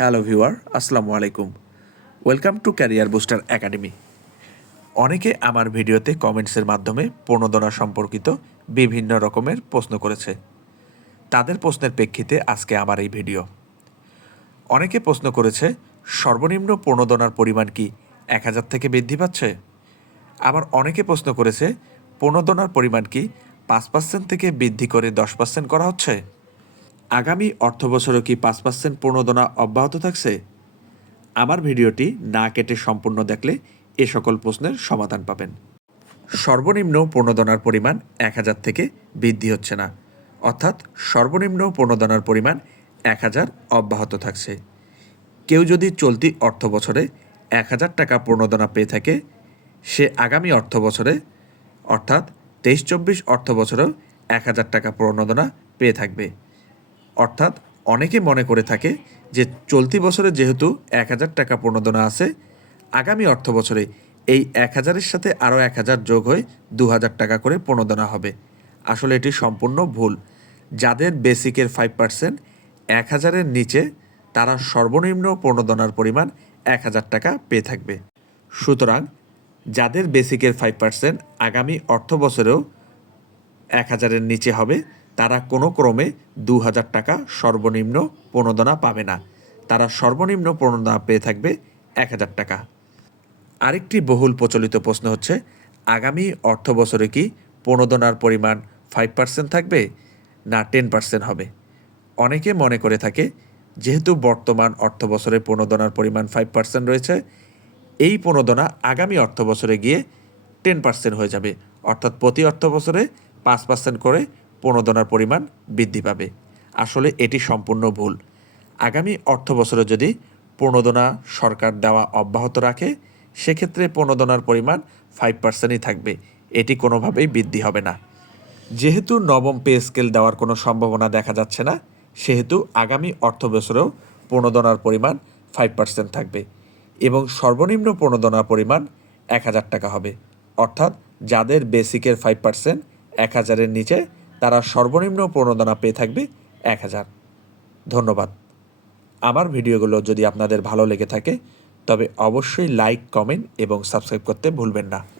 Hello viewer, আসসালামু আলাইকুম। Welcome to career booster academy. অনেকে আমার ভিডিওতে কমেন্টসের মাধ্যমে প্রণোদনা সম্পর্কিত বিভিন্ন রকমের প্রশ্ন করেছে। তাদের প্রশ্নের প্রেক্ষিতে আজকে আমার এই ভিডিও। অনেকে প্রশ্ন করেছে, সর্বনিম্ন প্রণোদনার পরিমাণ কি এক হাজার থেকে বৃদ্ধি পাচ্ছে? আবার অনেকে প্রশ্ন করেছে, প্রণোদনার পরিমাণ কি পাঁচ পার্সেন্ট থেকে বৃদ্ধি করে দশ পার্সেন্ট করা হচ্ছে? আগামী অর্থ বছরও কি পাঁচ পার্সেন্ট প্রণোদনা অব্যাহত থাকছে? আমার ভিডিওটি না কেটে সম্পূর্ণ দেখলে এ সকল প্রশ্নের সমাধান পাবেন। সর্বনিম্ন প্রণোদনার পরিমাণ এক হাজার থেকে বৃদ্ধি হচ্ছে না। অর্থাৎ সর্বনিম্ন প্রণোদনার পরিমাণ এক হাজার অব্যাহত থাকছে। কেউ যদি চলতি অর্থ বছরে এক হাজার টাকা প্রণোদনা পেয়ে থাকে, সে আগামী অর্থ বছরে, অর্থাৎ তেইশ চব্বিশ অর্থ বছরেও এক হাজার টাকা প্রণোদনা পেয়ে থাকবে। অর্থাৎ অনেকে মনে করে থাকে যে চলতি বছরে যেহেতু এক হাজার টাকা প্রণোদনা আছে, আগামী অর্থ বছরে এই এক হাজারের সাথে আরও এক হাজার যোগ হয়ে দু হাজার টাকা করে প্রণোদনা হবে। আসলে এটি সম্পূর্ণ ভুল। যাদের বেসিকের ফাইভ পার্সেন্ট এক হাজারের নিচে, তারা সর্বনিম্ন প্রণোদনার পরিমাণ এক হাজার টাকা পেয়ে থাকবে। সুতরাং যাদের বেসিকের ফাইভ পার্সেন্ট আগামী অর্থ বছরেও এক হাজারের নিচে হবে তারা কোনো ক্রমে দু হাজার টাকা সর্বনিম্ন প্রণোদনা পাবে না। তারা সর্বনিম্ন প্রণোদনা পেয়ে থাকবে এক হাজার টাকা। আরেকটি বহুল প্রচলিত প্রশ্ন হচ্ছে, আগামী অর্থ বছরে কি প্রণোদনার পরিমাণ ফাইভ পার্সেন্ট থাকবে না টেন পার্সেন্ট হবে? অনেকে মনে করে থাকে, যেহেতু বর্তমান অর্থ বছরে প্রণোদনার পরিমাণ ফাইভ পার্সেন্ট রয়েছে, এই প্রণোদনা আগামী অর্থ বছরে গিয়ে টেন পার্সেন্ট হয়ে যাবে। অর্থাৎ প্রতি অর্থ বছরে পাঁচ পার্সেন্ট করে প্রণোদনার পরিমাণ বৃদ্ধি পাবে। আসলে এটি সম্পূর্ণ ভুল। আগামী অর্থ বছরে যদি প্রণোদনা সরকার দেওয়া অব্যাহত রাখে, সেক্ষেত্রে প্রণোদনার পরিমাণ ফাইভ পার্সেন্টই থাকবে। এটি কোনোভাবেই বৃদ্ধি হবে না। যেহেতু নবম পে স্কেল দেওয়ার কোনো সম্ভাবনা দেখা যাচ্ছে না, সেহেতু আগামী অর্থ বছরেও প্রণোদনার পরিমাণ ফাইভ পার্সেন্ট থাকবে এবং সর্বনিম্ন প্রণোদনার পরিমাণ এক হাজার টাকা হবে। অর্থাৎ যাদের বেসিকের ফাইভ পার্সেন্ট এক হাজারের নিচে তারা সর্বনিম্ন প্রণোদনা পেয়ে থাকবে এক হাজার। ধন্যবাদ। আমার ভিডিওগুলো যদি আপনাদের ভালো লেগে থাকে, তবে অবশ্যই লাইক কমেন্ট এবং সাবস্ক্রাইব করতে ভুলবেন না।